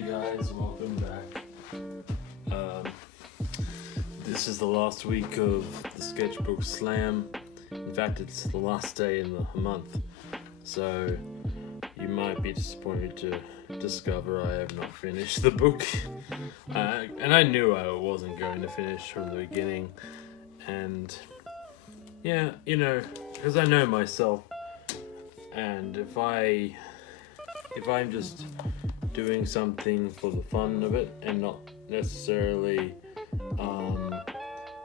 Hey guys, welcome back. This is the last week of the Sketchbook Slam. In fact, it's the last day in the month. So you might be disappointed to discover I have not finished the book. And I knew I wasn't going to finish from the beginning. And yeah, because I know myself. And if I'm just doing something for the fun of it and not necessarily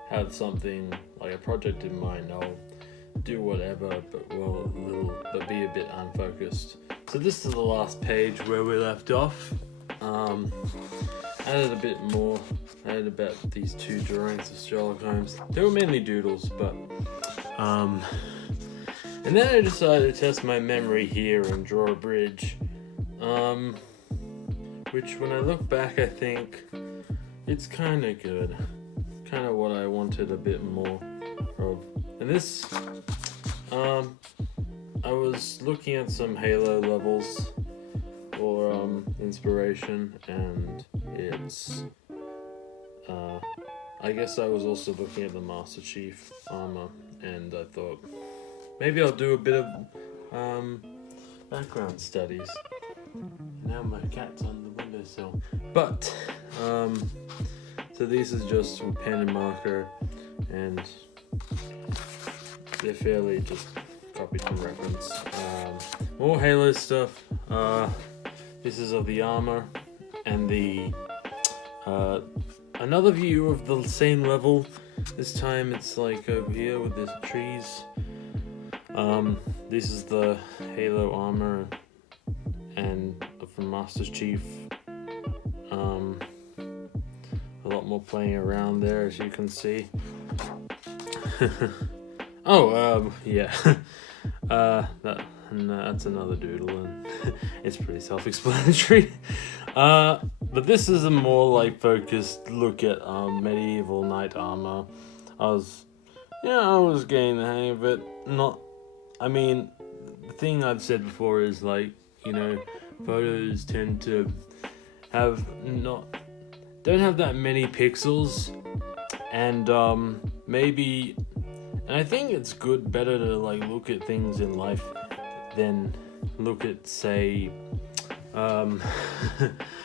have something like a project in mind, I'll do whatever, but be a bit unfocused. So this is the last page where we left off. Added a bit more. Added about these two drawings of Sherlock Holmes. They were mainly doodles, but and then I decided to test my memory here and draw a bridge. Which when I look back, I think it's kind of good. Kind of what I wanted a bit more of. And this, I was looking at some Halo levels for inspiration, and it's, I guess I was also looking at the Master Chief armor, and I thought maybe I'll do a bit of background studies. Now my cat's on the windowsill. But, so this is just with pen and marker, and they're fairly just copied from reference. More Halo stuff. This is of the armor, and the another view of the same level. This time it's like over here with the trees. This is the Halo armor and from Master Chief. A lot more playing around there, as you can see. Yeah. That's another doodle, and it's pretty self-explanatory. But this is a more like focused look at medieval knight armor. I was getting the hang of it. The thing I've said before is like, photos tend to don't have that many pixels, and and I think it's better to like look at things in life than look at, say,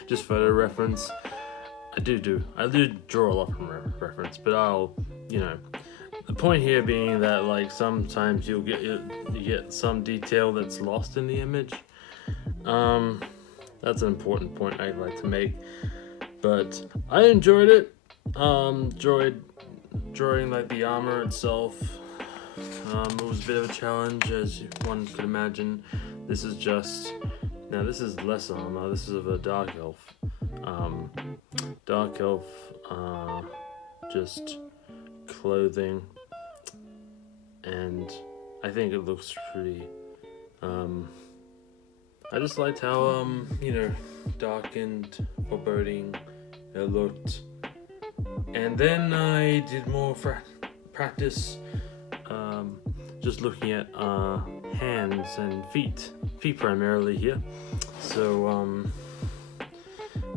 just photo reference. I do draw a lot from reference, but the point here being that like sometimes you get some detail that's lost in the image. That's an important point I'd like to make. But I enjoyed it. Enjoyed drawing like the armor itself. It was a bit of a challenge, as one could imagine. This is less armor. This is of a dark elf. Just clothing, and I think it looks pretty. I just liked how dark and foreboding it looked. And then I did more practice, just looking at hands and feet primarily here. So I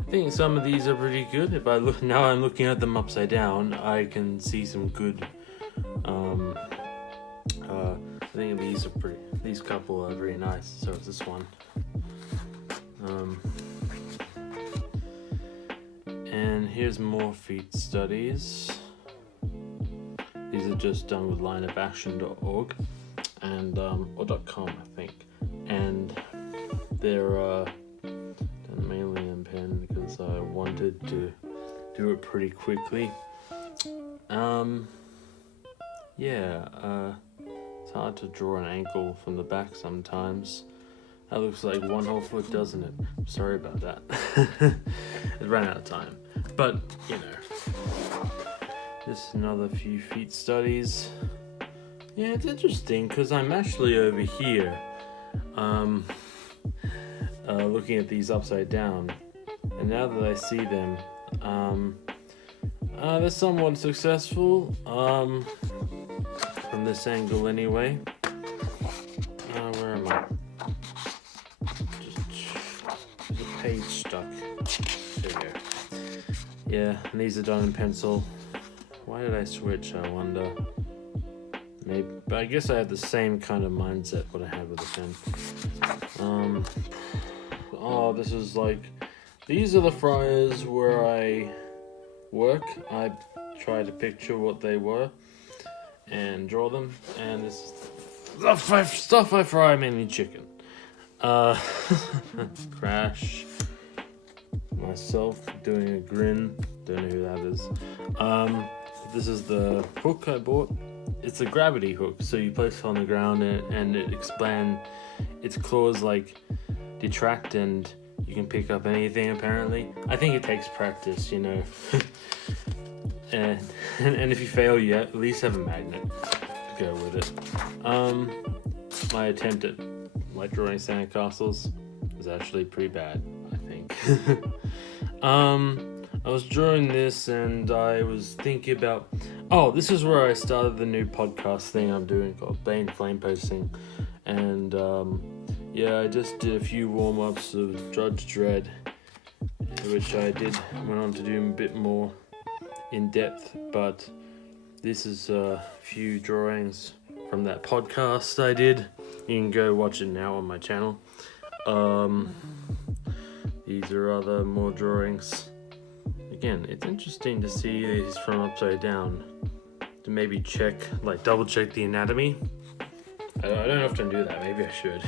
think some of these are pretty good. If I look now, I'm looking at them upside down. I can see some good. I think these couple are very nice. So it's this one. And here's more feet studies. These are just done with lineofaction.org and or .com, I think. And they're done mainly in pen because I wanted to do it pretty quickly. It's hard to draw an ankle from the back sometimes. That looks like one whole foot, doesn't it? I'm sorry about that. It ran out of time. But, just another few feet studies. Yeah, it's interesting because I'm actually over here looking at these upside down. And now that I see them, they're somewhat successful from this angle anyway. Where am I? There's a page stuck. There we go. Yeah, and these are done in pencil. Why did I switch, I wonder? Maybe, but I guess I had the same kind of mindset what I had with the pen. This is like, these are the fryers where I work. I try to picture what they were and draw them, and this is the stuff I fry, mainly chicken. Crash. Myself doing a grin. Don't know who that is. This is the hook I bought. It's a gravity hook, so you place it on the ground and it expands. Its claws like detract and you can pick up anything apparently. I think it takes practice, you know. and if you fail, you at least have a magnet to go with it. My attempt at like drawing sandcastles was actually pretty bad, I think. I was drawing this and I was thinking about, this is where I started the new podcast thing I'm doing called Bane Flame Posting. And I just did a few warm-ups of Judge Dredd, which I went on to do a bit more in depth, but this is a few drawings from that podcast I did. You can go watch it now on my channel. These are more drawings. Again, it's interesting to see these from upside down, to maybe double check the anatomy. I don't often do that, maybe I should.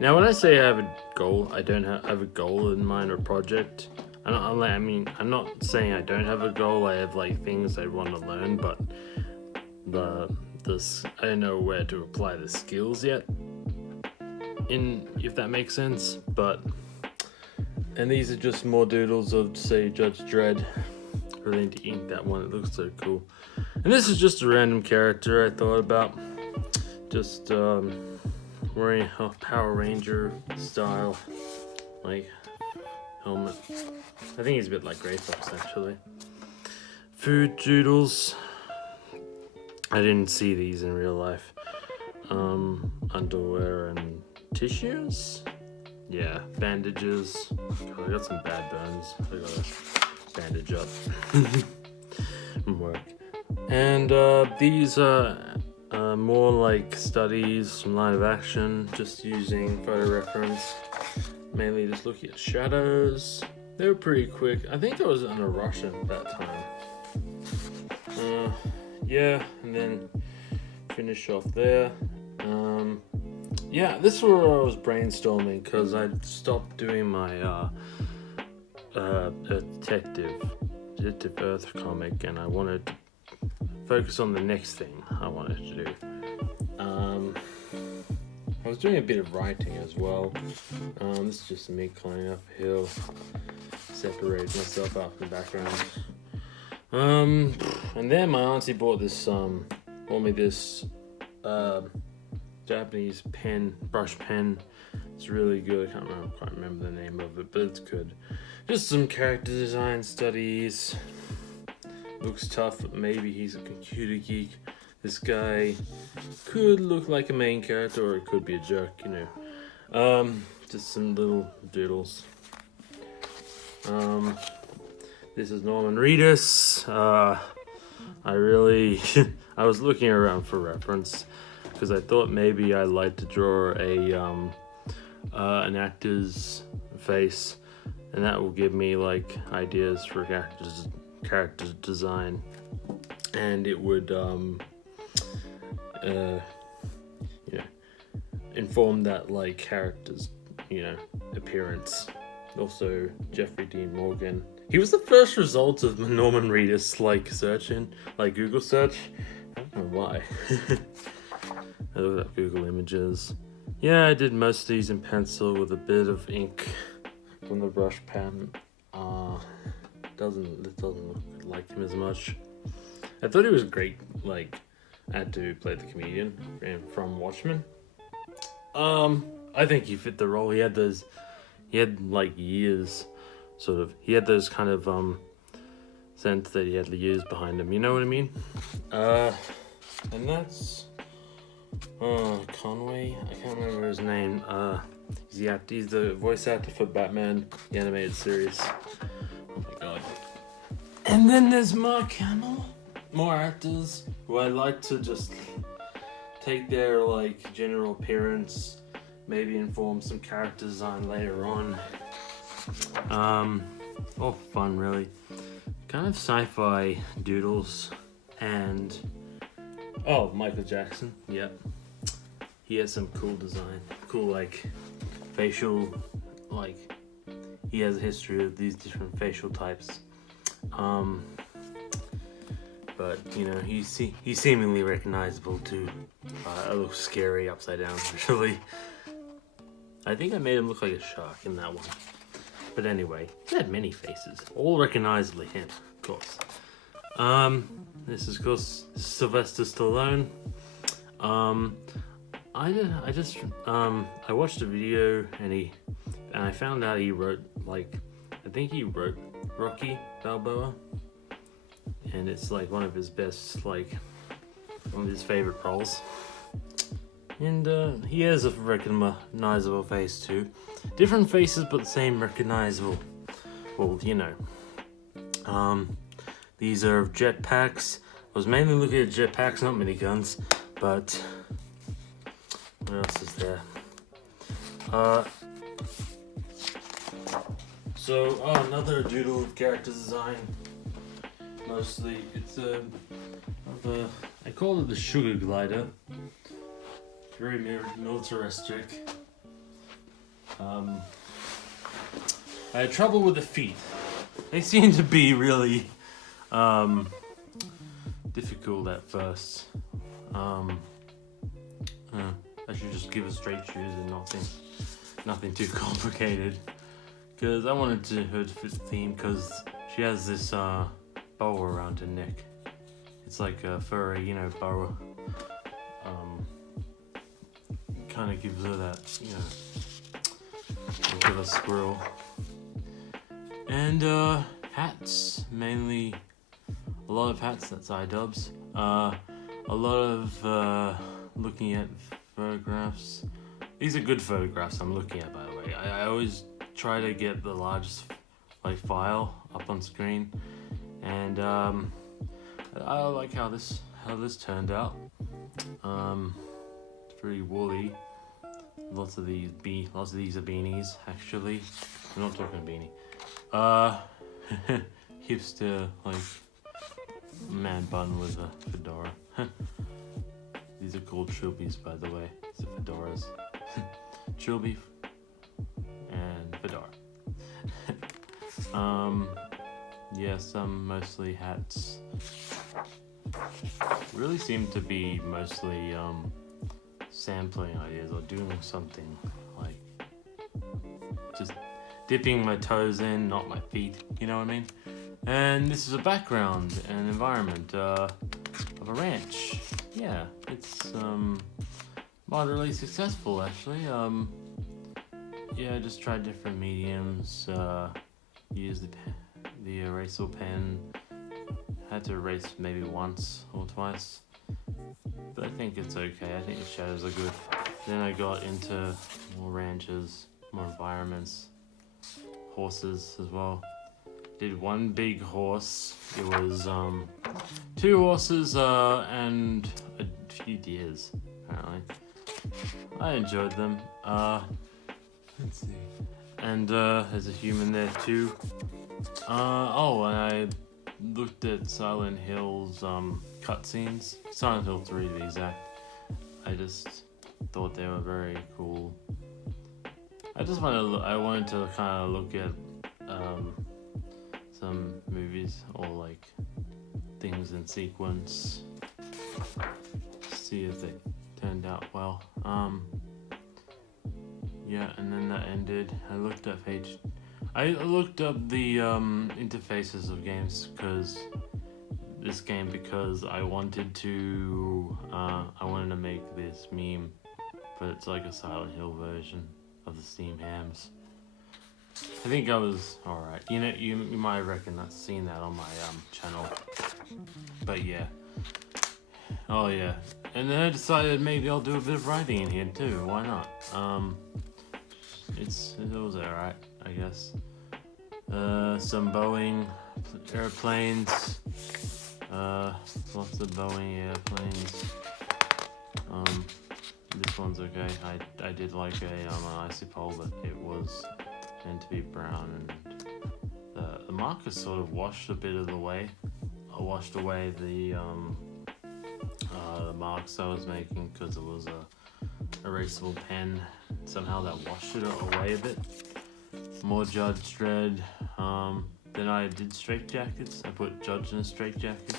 Now when I say I have a goal, I don't have a goal in mind or project. I'm not saying I don't have a goal. I have like things I want to learn, but I don't know where to apply the skills yet. If that makes sense, and these are just more doodles of, say, Judge Dredd. Really need to ink that one, it looks so cool. And this is just a random character I thought about, just wearing a Power Ranger style like helmet. I think he's a bit like Grey Fox actually. Food doodles. I didn't see these in real life. Underwear and tissues? Yeah, bandages. God, I got some bad burns. I gotta bandage up from work. And these are more like studies from line of action, just using photo reference. Mainly just looking at shadows. They were pretty quick. I think I was in a rush at that time. And then finish off there. This is where I was brainstorming because I stopped doing my Detective Earth comic, and I wanted to focus on the next thing I wanted to do. I was doing a bit of writing as well. This is just me climbing up a hill, separate myself out from the background. And then my auntie bought me this Japanese brush pen. It's really good. I can't quite remember the name of it, but it's good. Just some character design studies. Looks tough, but maybe he's a computer geek. This guy could look like a main character, or it could be a jerk, you know. Just some little doodles. This is Norman Reedus. I was looking around for reference because I thought maybe I'd like to draw an actor's face, and that will give me like ideas for character design, and it would inform that like character's appearance. Also Jeffrey Dean Morgan. He was the first result of Norman Reedus like Google search. I don't know why. I looked up Google Images. Yeah, I did most of these in pencil with a bit of ink from the brush pen. It doesn't look like him as much. I thought he was great, like actor who played the comedian from Watchmen. I think he fit the role. He had those kind of sense that he had the years behind him. You know what I mean? And that's Conway. I can't remember his name. He's the voice actor for Batman, the animated series. Oh my god. And then there's Mark Hamill. More actors who I like to just take their like general appearance, maybe inform some character design later on. All fun really. Kind of sci-fi doodles. And Michael Jackson, yep. He has some cool design, cool like facial, like he has a history of these different facial types. But you know, he's seemingly recognizable too. It looks scary upside down, actually. I think I made him look like a shark in that one. But anyway, he had many faces, all recognizably him, of course. This is of course Sylvester Stallone. I watched a video and I found out he wrote Rocky Balboa, and it's like one of his best, like one of his favorite roles. And he has a recognizable face too. Different faces, but the same recognizable. Well, you know. These are jetpacks. I was mainly looking at jetpacks, not miniguns, but what else is there? Another doodle of character design. Mostly, it's I call it the sugar glider. Very militaristic. I had trouble with the feet. They seem to be really difficult at first. I should just give her straight shoes and nothing too complicated. Because I wanted her to fit the theme, because she has this bow around her neck. It's like a furry, you know, boa. Kind of gives her that, you know, look of a squirrel. And hats, mainly a lot of hats, that's iDubbbz. A lot of looking at photographs. These are good photographs I'm looking at, by the way. I always try to get the largest like file up on screen, and I like how this turned out. It's pretty woolly. Lots of these are beanies, actually. I'm not talking beanie. Hipster, like man bun with a fedora. These are called trilbies, by the way. These are fedoras. Trilby and fedora. Yeah, some mostly hats. Really seem to be mostly sampling ideas or doing something like just dipping my toes in, not my feet, you know what I mean? And this is a background and environment of a ranch. Yeah, it's moderately successful, actually. Yeah, I just tried different mediums, used the eraser pen. Had to erase maybe once or twice, but I think it's okay. I think the shadows are good. Then I got into more ranches, more environments, horses as well. Did one big horse. It was 2 horses and a few deers, apparently. I enjoyed them. Let's see. And there's a human there too. And I looked at Silent Hill's cutscenes. Silent Hill 3 to be exact. I just thought they were very cool. I wanted to kind of look at some movies or like things in sequence. See if they turned out well. Yeah, and then that ended. I looked up the interfaces of games because I wanted to make this meme, but it's like a Silent Hill version of the Steam hams. I think I was alright. You know, you might have seen that on my channel. But yeah. Oh yeah. And then I decided maybe I'll do a bit of writing in here too. Why not? it was alright, I guess. Some Boeing airplanes. Lots of Boeing airplanes. This one's okay. I did like an icy pole, but it was meant to be brown, and the marker sort of washed a bit of the way. I washed away the marks I was making because it was a erasable pen. Somehow that washed it away a bit. More Judge Dredd. Then I did straight jackets. I put Judge in a straight jacket.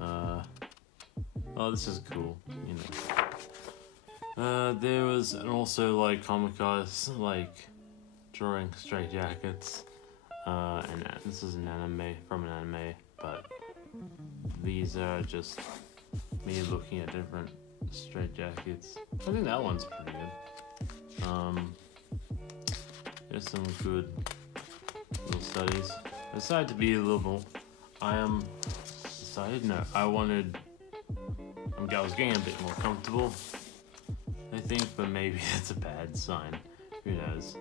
Oh, this is cool, you know. There was also like comic artists like drawing straight jackets. And this is an anime from an anime, but these are just me looking at different straight jackets. I think that one's pretty good. There's some good little studies. I decided to be a little more. I was getting a bit more comfortable, I think, but maybe that's a bad sign. Who knows?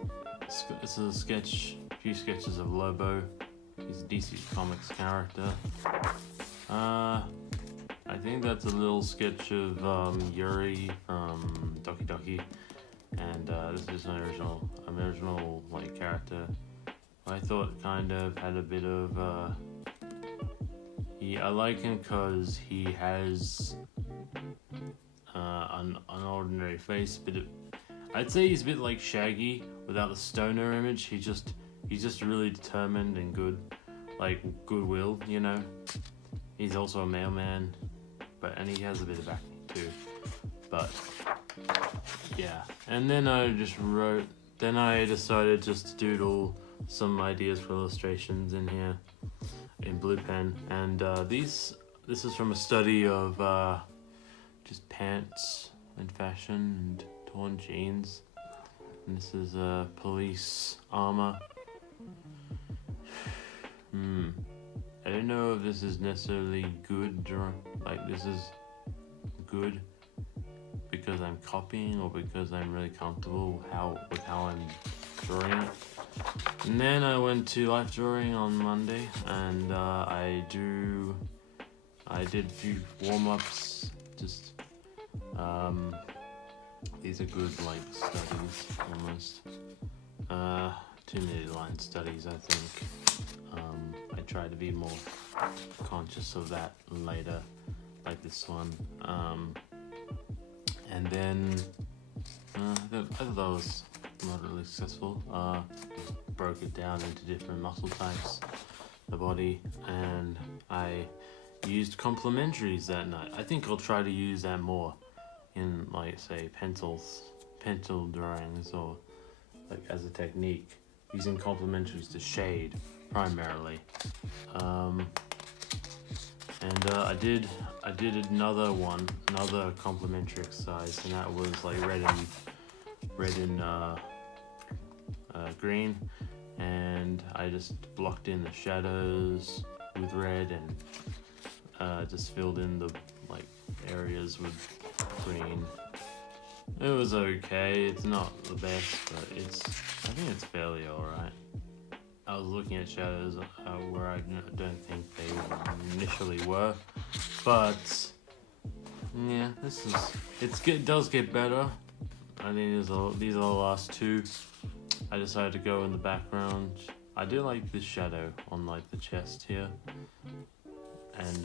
This is a few sketches of Lobo. He's a DC Comics character. I think that's a little sketch of Yuri from Doki Doki, and this is an original like character. I thought kind of had a bit of I like him because he has an unordinary face, I'd say he's a bit like Shaggy without the stoner image. He's just really determined and good, like goodwill, you know. He's also a mailman, and he has a bit of acne too. But yeah, and then I decided just to doodle some ideas for illustrations in here in blue pen, and this is from a study of just pants and fashion and torn jeans, and this is police armor. I don't know if this is necessarily good, or like this is good because I'm copying or because I'm really comfortable with how I'm drawing it. And then I went to life drawing on Monday, and I did a few warm-ups. Just these are good like studies almost. 2 minute line studies, I think. I try to be more conscious of that later, like this one. And then I thought that was moderately successful. Broke it down into different muscle types, the body, and I used complementaries that night. I think I'll try to use that more in, like, say, pencil drawings, or like as a technique, using complementaries to shade primarily. And I did another complementary exercise, and that was like red and green, and I just blocked in the shadows with red, and just filled in the like areas with green. It was okay. It's not the best, but I think it's fairly alright. I was looking at shadows where I don't think they initially were, but yeah, it does get better. I think these are the last two. I decided to go in the background. I do like this shadow on like the chest here, and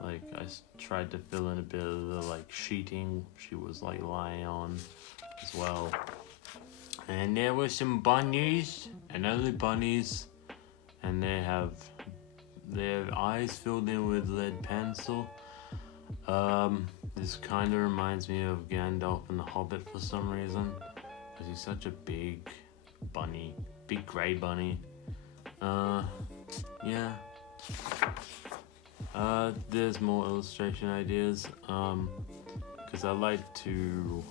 like I tried to fill in a bit of the like sheeting she was like lying on as well. And there were some bunnies, and only bunnies, and they have their eyes filled in with lead pencil. This kind of reminds me of Gandalf and the Hobbit for some reason, because he's such a big bunny, big grey bunny. Yeah. There's more illustration ideas, because I like to,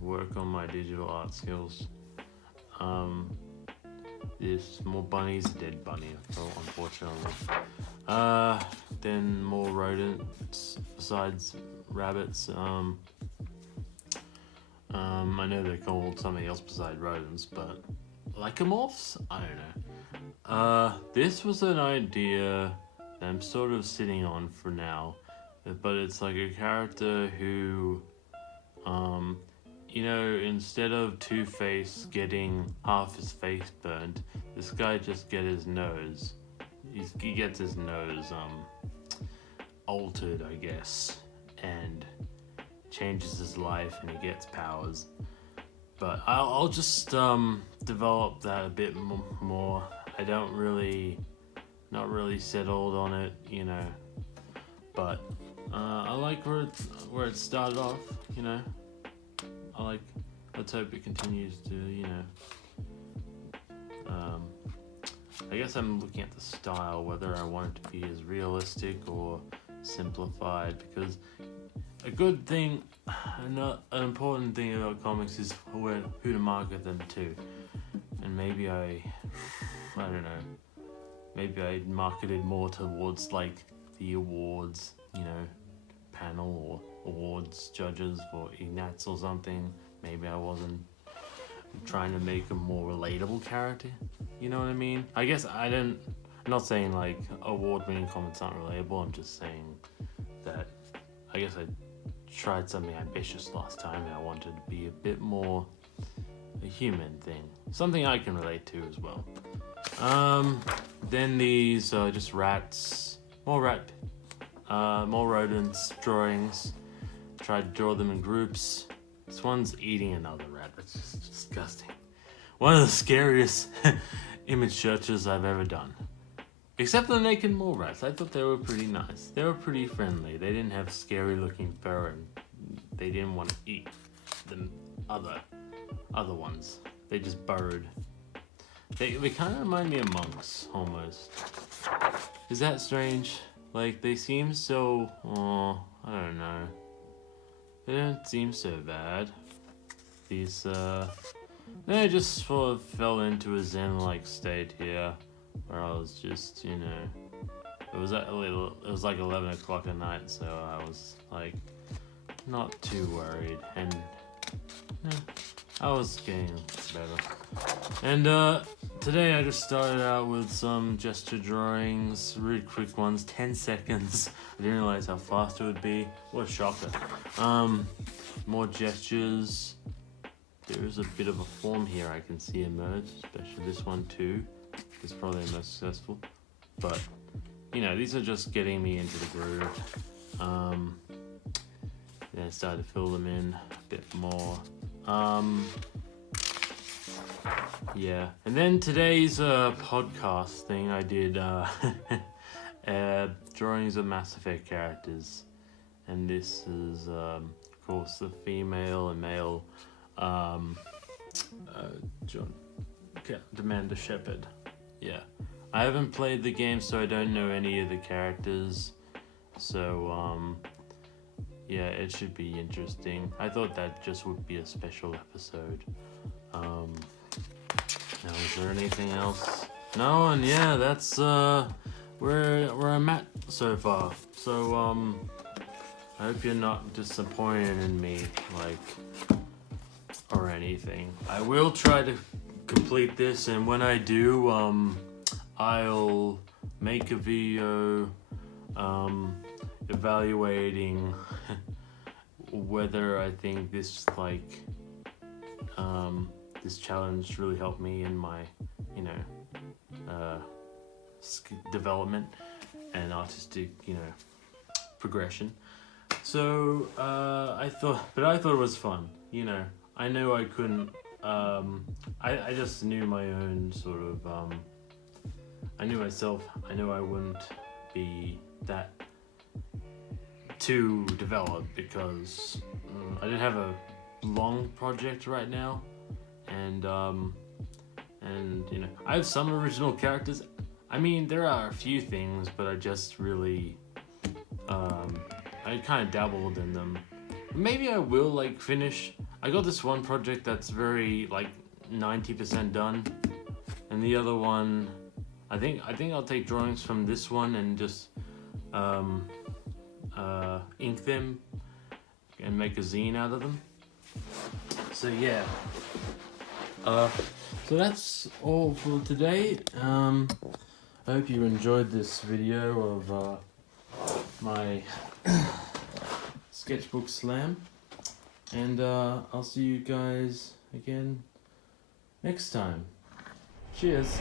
work on my digital art skills. There's more bunnies, dead bunny, unfortunately. Then more rodents besides rabbits. I know they're called something else besides rodents, but lycomorphs? I don't know. This was an idea that I'm sort of sitting on for now, but it's like a character who, instead of Two-Face getting half his face burnt, this guy just get his nose. He gets his nose altered, I guess, and changes his life, and he gets powers. But I'll just develop that a bit more. I don't really, not really settled on it, But I like where it started off, Let's hope it continues to, I guess I'm looking at the style, whether I want it to be as realistic or simplified, because a good thing, an important thing about comics is who to market them to. And maybe I don't know, maybe I marketed more towards like the awards, panel or awards judges for Ignats or something. Maybe I wasn't trying to make a more relatable character. You know what I mean? I guess I'm not saying like award-winning comics aren't relatable. I'm just saying that I guess I tried something ambitious last time and I wanted to be a bit more a human thing. Something I can relate to as well. Then these are just rats. More rodents drawings. Tried to draw them in groups. This one's eating another rat. That's just disgusting. One of the scariest image searches I've ever done. Except for the naked mole rats. I thought they were pretty nice. They were pretty friendly. They didn't have scary looking fur and they didn't want to eat the other ones. They just burrowed. They kind of remind me of monks, almost. Is that strange? Like, they seem so... I don't know. They don't seem so bad. These, they just sort of fell into a zen-like state here, where I was just, it was like 11 o'clock at night, so I was, like, not too worried, and, I was getting better. And, today I just started out with some gesture drawings, really quick ones, 10 seconds. I didn't realize how fast it would be. What a shocker. More gestures. There is a bit of a form here I can see emerge, especially this one too. It's probably the most successful. But, these are just getting me into the groove. Then I started to fill them in a bit more. Yeah, and then today's podcast thing I did drawings of Mass Effect characters, and this is of course the female and male Commander Shepard. Yeah, I haven't played the game, so I don't know any of the characters, so yeah, it should be interesting. I thought that just would be a special episode. Now, is there anything else? No, and yeah, that's where I'm at so far. So I hope you're not disappointed in me, or anything. I will try to complete this, and when I do, I'll make a video evaluating whether I think this this challenge really helped me in my, development and artistic, progression. So I thought it was fun. I knew I couldn't. I just knew my own sort of. I knew myself. I knew I wouldn't be that too developed because I didn't have a long project right now. And I have some original characters. I mean, there are a few things, but I just really, I kind of dabbled in them. Maybe I will finish. I got this one project that's very 90% done, and the other one, I think I'll take drawings from this one and just ink them and make a zine out of them. So yeah. So that's all for today. I hope you enjoyed this video of my sketchbook slam, and I'll see you guys again next time. Cheers.